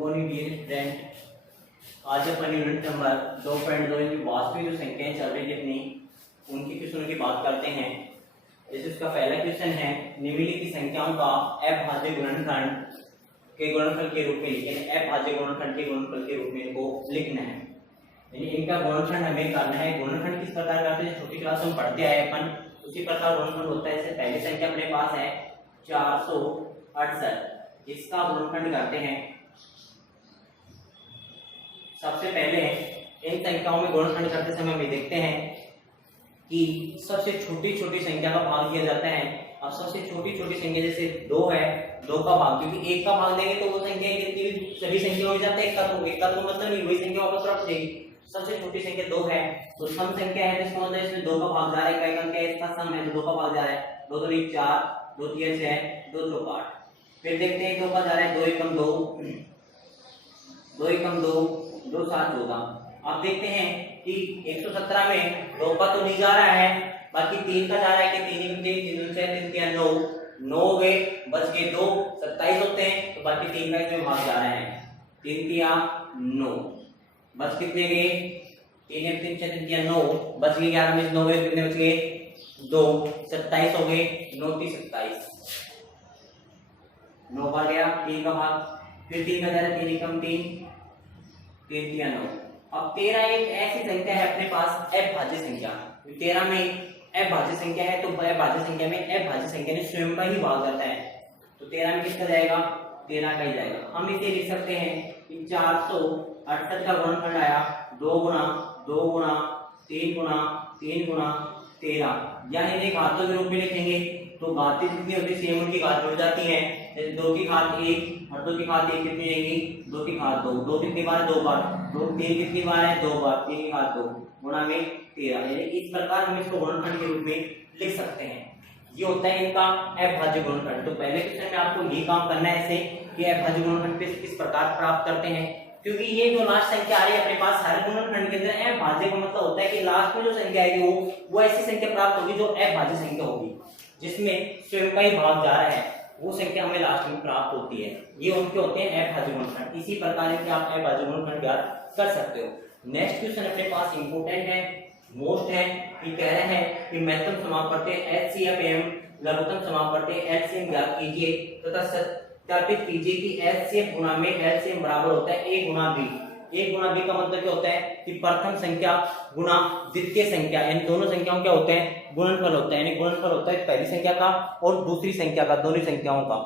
Morning dear student, आज अपन unit number 2.2 की वास्तविक जो संख्याएं चल रही है अपनी उनकी क्वेश्चनों की बात करते हैं। जैसे उसका पहला क्वेश्चन है, निम्नलिखित संख्याओं का अभाज्य गुणनखंड के गुणनफल के रूप में लिखें। अभाज्य गुणनखंड के गुणनफल के रूप में इनको लिखना है, यानी इनका गुणनखंड हमें करना है। गुणनखंड किस प्रकार करते हैं, छोटी क्लास में पढ़ते आए अपन, उसी प्रकार गुणनखंड होता है। जैसे पहली संख्या अपने पास है 468, इसका गुणनखंड करते हैं। सबसे पहले इन संख्याओं में गुणनखंड करते समय हम देखते हैं कि सबसे छोटी छोटी संख्या का भाग दिया जाता है। अब सबसे छोटी छोटी संख्या जैसे 2 है, 2 का भाग, क्योंकि 1 का भाग देंगे तो वो संख्या कितनी भी सभी संख्या हो जाता है, 1 का तो मतलब नहीं, वही संख्या वापस रख देगी। सबसे छोटी संख्या 2 है तो सम संख्या है, तो इसका मतलब इसमें 2 का भाग जा रहा है। का क्या है, इसका सम है तो 2 का भाग जा रहा है। 2 दूनी 4, 2 तीन 6, 2 चौक 8। फिर देखते हैं 2 का जा रहा है 2 एकम 2, 2 एकम 2, 2 7 14। अब देखते हैं कि 117 में 2 का तो नहीं जा रहा है, बाकी 3 का जा रहा है कि 3 एकम 3, 3 6 3 3 9, 9 गए, बच गए 2, 27 होते हैं तो बाकी 3 का इसमें भाग जा रहा है। 3 3 9, बच कितने गए, 3 1 3 6 3 3 9, बच गए 11 में 9 गए, कितने बच गए 2, 27 हो गए, 9 3 27, 9 बार गया 3 का भाग। फिर 3 का जा रहा है 3 एकम 3, 3 3 9। अब 13 एक ऐसी संख्या है अपने पास अभाज्य संख्या। 13 में अभाज्य संख्या है तो अभाज्य संख्या में अभाज्य संख्या ने स्वयं का ही भाग जाता है, तो 13 में किसका जाएगा, 13 का ही जाएगा। हम इसे लिख सकते हैं कि 468 का गुणनफल आया 2 गुणा 2 गुणा 3 गुणा 3 गुणा 13, यानी इन्हें घातों के रूप में लिखेंगे तो घातें जितनी होती है सेम उनकी घात जुड़ जाती है। जैसे 2 की घात 1 और 2 की घात 1 कितनी आएगी, 2 की घात 2, 2 कितनी बार है 2 बार, 2 3 कितनी बार है 2 बार, 3 की घात 2 गुणा में 13, यानी इस प्रकार हम इसको गुणनखंड के रूप में लिख सकते हैं। ये होता है इनका अभाज्य गुणनखंड। तो पहले क्वेश्चन में आपको ये काम करना है ऐसे कि अभाज्य गुणनखंड किस प्रकार प्राप्त करते हैं, क्योंकि ये जो लास्ट संख्या आ रही है अपने पास हर गुणनखंड के अंदर अभाज्य का मतलब होता है कि लास्ट में जो संख्या आएगी वो ऐसी संख्या प्राप्त होगी जो अभाज्य संख्या होगी, जिसमें स्वयं का ही भाग जा रहा है, वो संख्या हमें लास्ट में प्राप्त होती है। ये उनके होते हैं अभाज्य गुणनखंड। इसी प्रकार से आप अभाज्य गुणनखंड ज्ञात कर सकते हो। नेक्स्ट क्वेश्चन अपने पास इंपोर्टेंट है, मोस्ट है, कि कह रहे हैं कि महत्तम समापवर्ती एचसीएफ एवं लघुत्तम समापवर्ती एलसीएम ज्ञात कीजिए तथा सत्यापित कीजिए कि एचसीएफ गुणा में एलसीएम बराबर होता है a गुणा b। a गुणा b का मतलब क्या होता है कि प्रथम संख्या गुणा द्वितीय संख्या, यानी दोनों संख्याओं क्या होते हैं, गुणनफल होता है। यानी गुणनफल होता है पहली संख्या का और दूसरी संख्या का, दोनों संख्याओं का।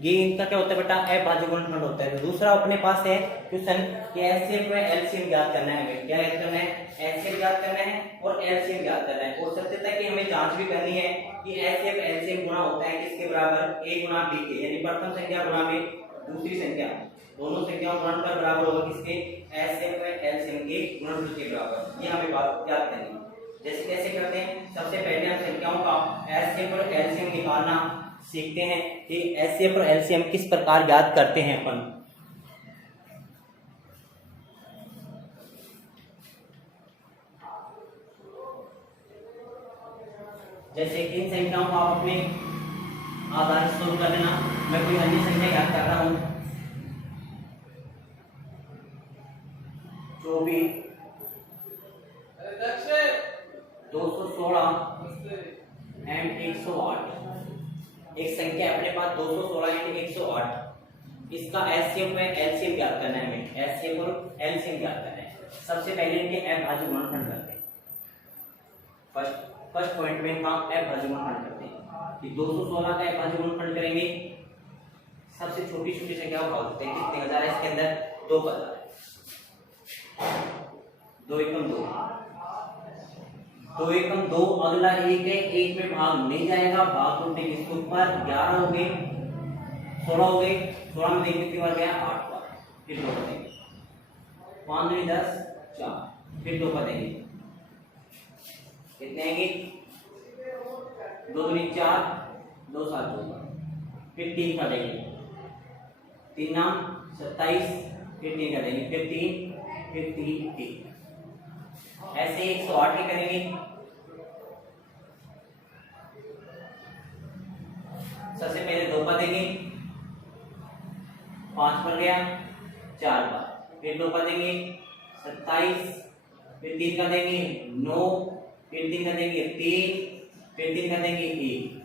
ये इनका क्या होता है बेटा, अभाज्य गुणनखंड होता है। तो दूसरा अपने पास है क्वेश्चन कि एलसीएम में एलसीएम ज्ञात करना है। हमें क्या करना है, एलसीएम ज्ञात करना है और एलसीएम ज्ञात करना है। और सत्यता की हमें जांच भी करनी है कि एलसीएम एलसीएम गुणा होता है किसके बराबर, a गुणा b के, यानी प्रथम संख्या गुणा में दूसरी संख्या, दोनों संख्याओं का गुणनफल बराबर होगा किसके, एलसीएम में एलसीएम के गुणनफल के बराबर। ये हमें बात याद करनी है। जैसे कैसे करते हैं, सबसे पहले हम संख्याओं का एलसीएम और एलसीएम निकालना सीखते हैं कि एचसीएफ और एलसीएम किस प्रकार ज्ञात करते हैं अपन। जैसे इन संख्याओं को आप अपने आधार से शुरू कर देना। मैं कोई अन्य संख्या ज्ञात कर रहा हूं, 24 216 एंड 108। एक संख्या अपने पास 216 एंड 108, इसका एचसीएफ में एलसीएम ज्ञात करना है। हमें एचसीएफ और एलसीएम ज्ञात करना है। सबसे पहले इनके अभाज्य गुणनखंड करते हैं। फर्स्ट पॉइंट में इनका अभाज्य गुणनखंड करते हैं कि 216 का अभाज्य गुणनखंड करेंगे। सबसे छोटी छोटी संख्या को भाग देते हैं, कितने हजार है इसके अंदर, 2 का हजार है, 2 एकम 2, 2 एकम 2, अगला 1 है, 1 में भाग नहीं जाएगा, भाग टूटे इसके ऊपर 11 हो गए, 16 हो गए, 16 में देखिए कितनी बार गया, 8 बार। फिर 2 का देंगे, 5 दूनी 10 4, फिर 2 का देंगे, कितने आएंगे, 2 दूनी 4, 2 7 14, फिर 3 का देंगे, 3 नाम 27, फिर 3 का देंगे, फिर 3, फिर 3 3, ऐसे 108 के करेंगे। सबसे पहले 2 का देंगे 5 पर गया 4 बार, फिर 2 कर देंगे 27, फिर 3 कर देंगे 9, फिर 3 कर देंगे 3, फिर 3 कर देंगे 1।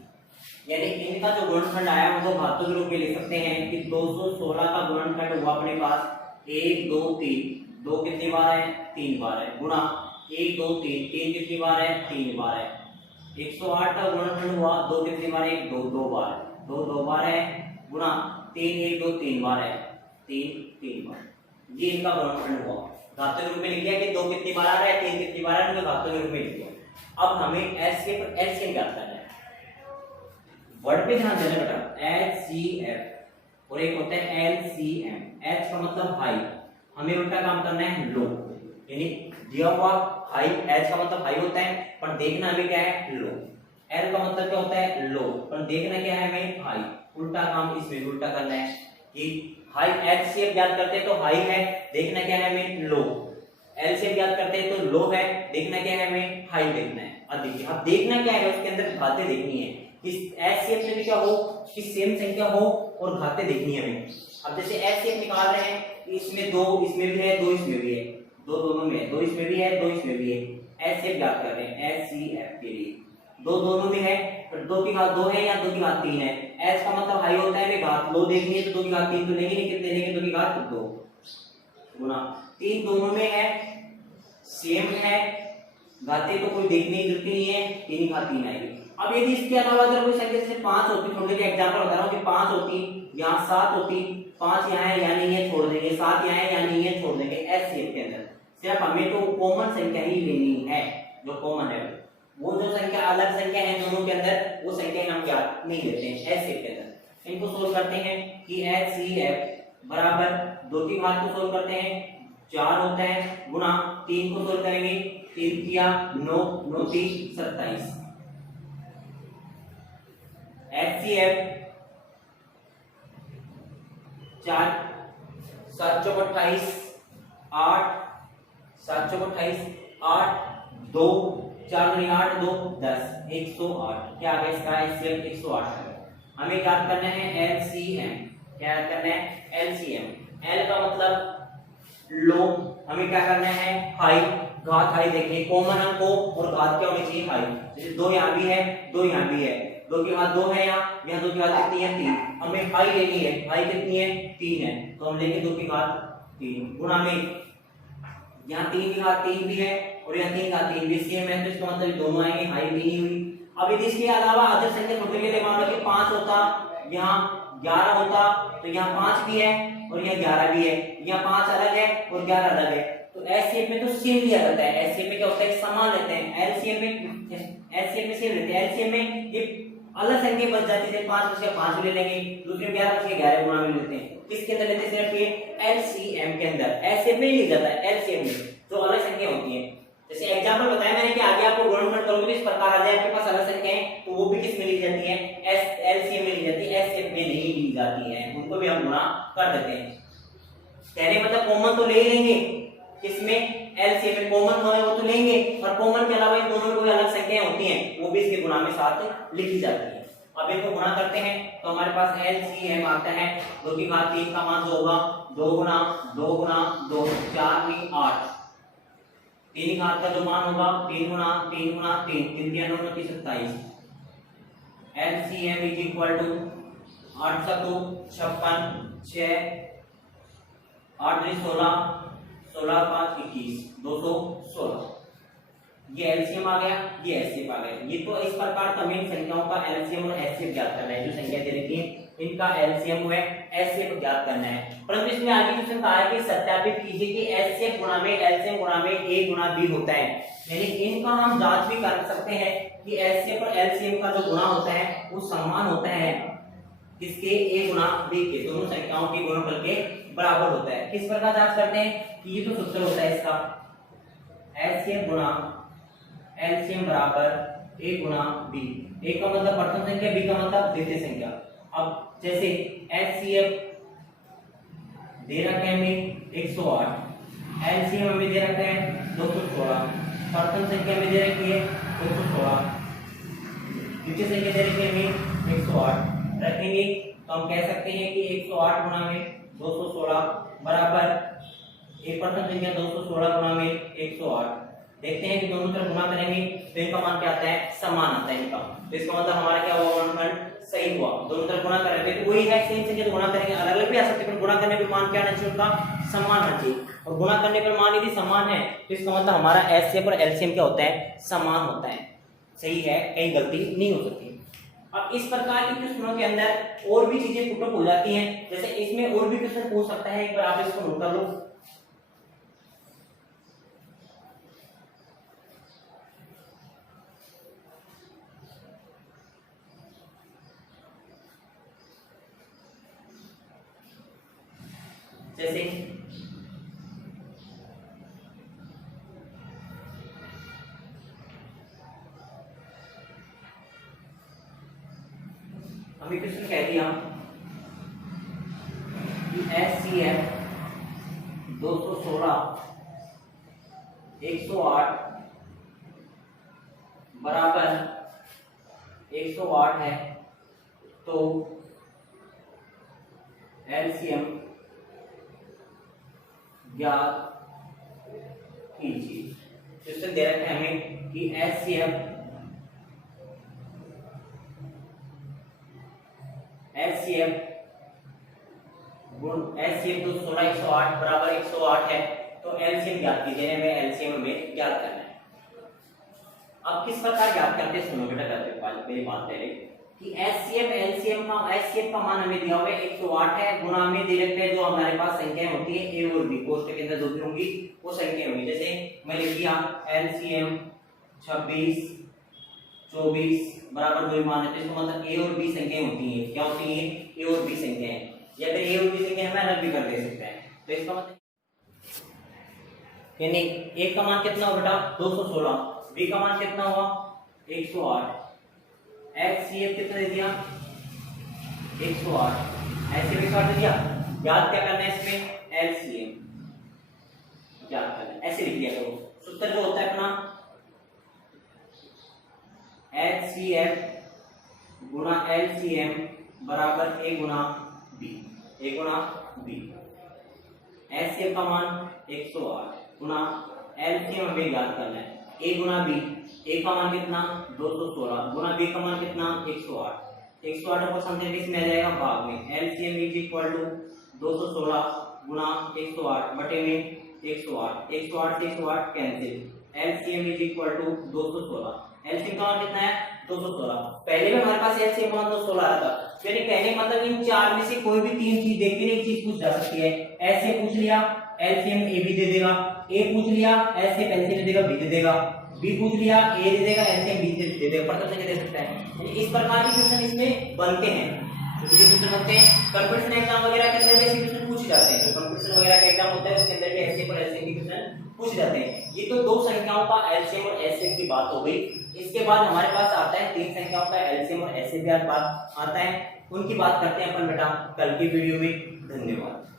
यानी इनका जो गुणनखंड आया वो तो घातों के रूप में लिख सकते हैं कि 216 का गुणनखंड हुआ अपने पास 1 2 3, 2 कितनी बार है 3 बार है, गुणा 1 2 3, 3 कितनी बार है 3 बार है। 108 का गुणनखंड हुआ 2 कितनी बार है 2 2 बार, 2 2 बार है, गुणा 3 1 2 3 बार है, 3 3 बार। ये इनका गुणनखंड हुआ, घातों के रूप में लिख दिया कि 2 कितनी बार आ रहा है 3 कितनी बार है, घातों के रूप में लिख दिया। अब हमें एलसीएम ज्ञात करना है। वर्ड पे ध्यान देना बेटा, HCF और एक होता है LCM। H का मतलब हाई, हमें उल्टा काम करना है लो, यानी दिया हुआ हाई, H का मतलब हाई होता है पर देखना हमें क्या है लो, L का मतलब क्या होता है लो पर देखना क्या है हमें हाई, उल्टा काम इसमें उल्टा करना है कि हाई HCF याद करते हैं तो हाई है, देखना क्या है हमें लो, LCM याद करते हैं तो लो है, देखना क्या है हमें हाई देखना है। अब देखिए, अब देखना क्या है उसके अंदर बातें देखनी है कि HCF में भी क्या हो कि सेम संख्या हो और घातें देखनी है हमें। अब जैसे HCF निकाल रहे हैं, इसमें 2 इसमें भी है 2 इसमें भी है, 2 दोनों में है, 2 इसमें भी है 2 इसमें भी है, HCF याद कर रहे हैं HCF के लिए, 2 दोनों में है पर 2 की घात 2 है या 2 की घात 3 है। H का मतलब हाई होता है, वे घात लो देखनी है तो 2 की घात 3 तो लेंगे नहीं, कितने लेंगे 2 की घात 2 गुना 3, दोनों में है सेम है, घातें तो कोई देखने की जरूरत नहीं है, 3 की घात 3 आएगी। अब यदि इसके अलावा अगर कोई संख्या जैसे 5 होती, थोड़ी देर एग्जांपल बता रहा हूं कि 5 होती, यहाँ 7 होती, 5 यहाँ है या नहीं है छोड़ देंगे, 7 यहाँ है या नहीं है छोड़ देंगे। HCF के अंदर सिर्फ हमें तो कॉमन संख्या ही लेनी है, जो कॉमन है, वो जो संख्या अलग संख्या है दोनों के अंदर वो संख्या हम याद नहीं लेते हैं HCF के अंदर। इनको सोल्व करते हैं कि HCF बराबर 2 की घात को सोल्व करते हैं 4 होता है, गुणा 3 को सोल्व करेंगे 3 किया 9 9 3 27। HCF 4 7 चौक 28, 8 7 चौक 28, 8 2 4 दूनी 8 2 10 108। क्या आ गया इसका HCF 108। हमें याद करना है LCM, क्या याद करना है LCM। L का मतलब लो, हमें क्या करना है हाई, घात हाई देखिए, कॉमन अंक हो और घात क्या होनी चाहिए हाई, जैसे 2 यहाँ भी है 2 यहाँ भी है, 2 की घात 2 है, यहाँ 2 की घात कितनी है 3, हमें हाई लेनी है, हाई कितनी है 3 है तो हम लेंगे 2 की घात 3 गुणा में यहाँ 3 की घात 3 भी है और यहाँ 3 की घात 3 भी सेम है, तो इसका मतलब दोनों आएंगे, हाई भी नहीं हुई। अब यदि इसके अलावा अदर संख्या छोटे के लिए मान लो कि 5 होता, यहाँ 11 होता तो यहाँ 5 भी है और यहाँ 11 भी है, यहाँ 5 अलग है और 11 अलग है, तो HCF में तो सेम लिया जाता है। HCF में क्या होता है समान लेते हैं, LCM में सेम लेते हैं, LCM में ये अलग संख्या बच जाती है, 5 बच गया 5 ले लेंगे, दूसरे में 11 बच गया 11 गुणा में लेते हैं। किसके अंदर लेते हैं सिर्फ ये LCM के अंदर, HCF में नहीं जाता है, LCM में जो अलग संख्या होती है। जैसे एग्जांपल बताया मैंने कि आगे आपको गुणनखंड करोगे तो इस प्रकार आ जाए, आपके पास अलग संख्या है तो वो भी किस में ली जाती है LCM में ली जाती है, HCF में नहीं ली जाती है, उनको भी हम गुणा कर देते हैं। कहने मतलब कॉमन तो ले ही लेंगे, किसमें LCM में कॉमन है वो तो लेंगे, और कॉमन के अलावा इन दोनों में कोई अलग संख्याएं होती हैं वो भी इसके गुणा में साथ लिखी जाती है। अब इनको गुणा करते हैं तो हमारे पास LCM आता है 2 की घात 3 का मान जो होगा 2 गुना 2 गुना 2 4 में 8, 3 की घात का जो मान होगा 3 गुना 3 गुना 3 3 के 9 29 27। LCM is equal to 8 7 56 6 8 16 16 5 21 216। ये LCM आ गया, ये HCF आ गया। ये तो इस प्रकार तमाम संख्याओं का LCM और HCF ज्ञात करना है, जो संख्या दे रखी है इनका LCM है HCF ज्ञात करना है। परंतु इसमें आगे क्वेश्चन कहा है कि सत्यापित कीजिए कि HCF गुणा में LCM गुणा में A गुणा B होता है, यानी इनका हम जांच भी कर सकते हैं कि HCF और LCM का जो गुणा होता है वो समान होता है किसके A गुणा B के, दोनों संख्याओं के गुणनफल के बराबर होता है। किस प्रकार जांच करते हैं कि ये तो सूत्र होता है इसका HCF गुणा LCM बराबर A गुणा B, A का मतलब प्रथम संख्या, B का मतलब द्वितीय संख्या। अब जैसे HCF दे रखा है हमें 108, LCM हमें दे रखा है 216, प्रथम संख्या में दे रखी है 216, द्वितीय संख्या दे रखी है हमें 108 रखेंगे तो हम कह सकते हैं कि 108 गुणा में 216 बराबर एक प्रथम संख्या 216 गुणा में 108। देखते हैं कि दोनों तरफ गुणा करेंगे तो इनका मान क्या आता है, समान आता है इनका। तो इसका मतलब हमारा क्या हुआ, वर्गमूल सही हुआ। दोनों तरफ गुणा कर रहे थे तो वही है, सेम संख्या तो गुणा करेंगे, अलग अलग भी आ सकते हैं, पर गुणा करने पे मान क्या आना चाहिए उनका, समान आना चाहिए। और गुणा करने पर मान यदि समान है तो इसका मतलब हमारा एचसीएफ और एलसीएम क्या होता है, समान होता है। सही है, कहीं गलती नहीं हो सकती। अब इस प्रकार के क्वेश्चनों के अंदर और भी चीजें पुटअप हो जाती हैं, जैसे इसमें और भी क्वेश्चन पूछ सकता है, एक बार आप इसको नोट कर लो। जैसे हमें क्वेश्चन कह दिया कि एचसीएफ 216 108 बराबर 108 है, तो एलसीएम ज्ञात कीजिए। क्वेश्चन दे रखा है हमें कि एचसीएफ गुण एचसीएफ 216 108 बराबर 108 है, तो एलसीएम ज्ञात कीजिए। हमें एलसीएम में ज्ञात करना है। अब किस प्रकार ज्ञात करते हैं, सुनो बेटा, करते हैं मेरी बात पहले कि एचसीएफ का मान हमें दिया हुआ है 108 है, गुणा में दे रखते हैं जो हमारे पास संख्याएं होती है ए और बी, कोष्ठक के अंदर जो भी होंगी वो संख्याएं होंगी। जैसे मैं लिख दिया एलसीएम 26 24 बराबर दो मान है, तो इसका मतलब ए और बी संख्याएं होती हैं। क्या होती हैं, ए और बी संख्याएं, या फिर ए और बी संख्या हम अलग भी कर दे सकते हैं। तो इसका मतलब यानी ए का मान कितना हुआ बेटा 216, बी का मान कितना हुआ 108, एचसीएफ कितना दे दिया 108, एचसीएफ 108 दे दिया। याद क्या करना है इसमें, एलसीएम याद करना है, ऐसे लिख दिया करो। सूत्र जो होता है अपना एचसीएफ गुणा एलसीएम बराबर ए गुणा बी, ए गुणा बी। एचसीएफ का मान 108 गुणा एलसीएम हमें याद करना है ए गुणा बी, ए का मान कितना 216 गुणा बी का मान कितना 108। 108 को समझने इसमें आ जाएगा भाग में, एलसीएम इज इक्वल टू 216 गुणा 108 बटे में 108, 108 से 108 cancel, LCM is equal to 216। LCM का मान कितना है 216। पहले में हमारे पास एलसीएम का मान 216 आया था, यानी कहने मतलब इन चार में से कोई भी तीन चीज देख के एक चीज पूछ जा सकती है। ऐसे पूछ लिया एलसीएम ए भी दे देगा, ए पूछ लिया ऐसे एलसीएम दे देगा, बी दे देगा, बी पूछ लिया ए दे देगा, एलसीएम बी दे देगा, प्रथम संख्या दे सकता है। इस प्रकार के क्वेश्चन इसमें बनते हैं, छोटे क्वेश्चन बनते हैं। कंपटीशन एग्जाम वगैरह के अंदर ऐसे क्वेश्चन पूछे जाते हैं, जो कंपटीशन वगैरह का एग्जाम होता है उसके अंदर भी ऐसे पर एलसीएम के क्वेश्चन पूछे जाते हैं। ये तो दो संख्याओं का एलसीएम और एचसीएफ की बात हो गई। इसके बाद हमारे पास आता है तीन संख्याओं का एलसीएम और एचसीएफ की बात आता है, उनकी बात करते हैं अपन बेटा कल की वीडियो में। धन्यवाद।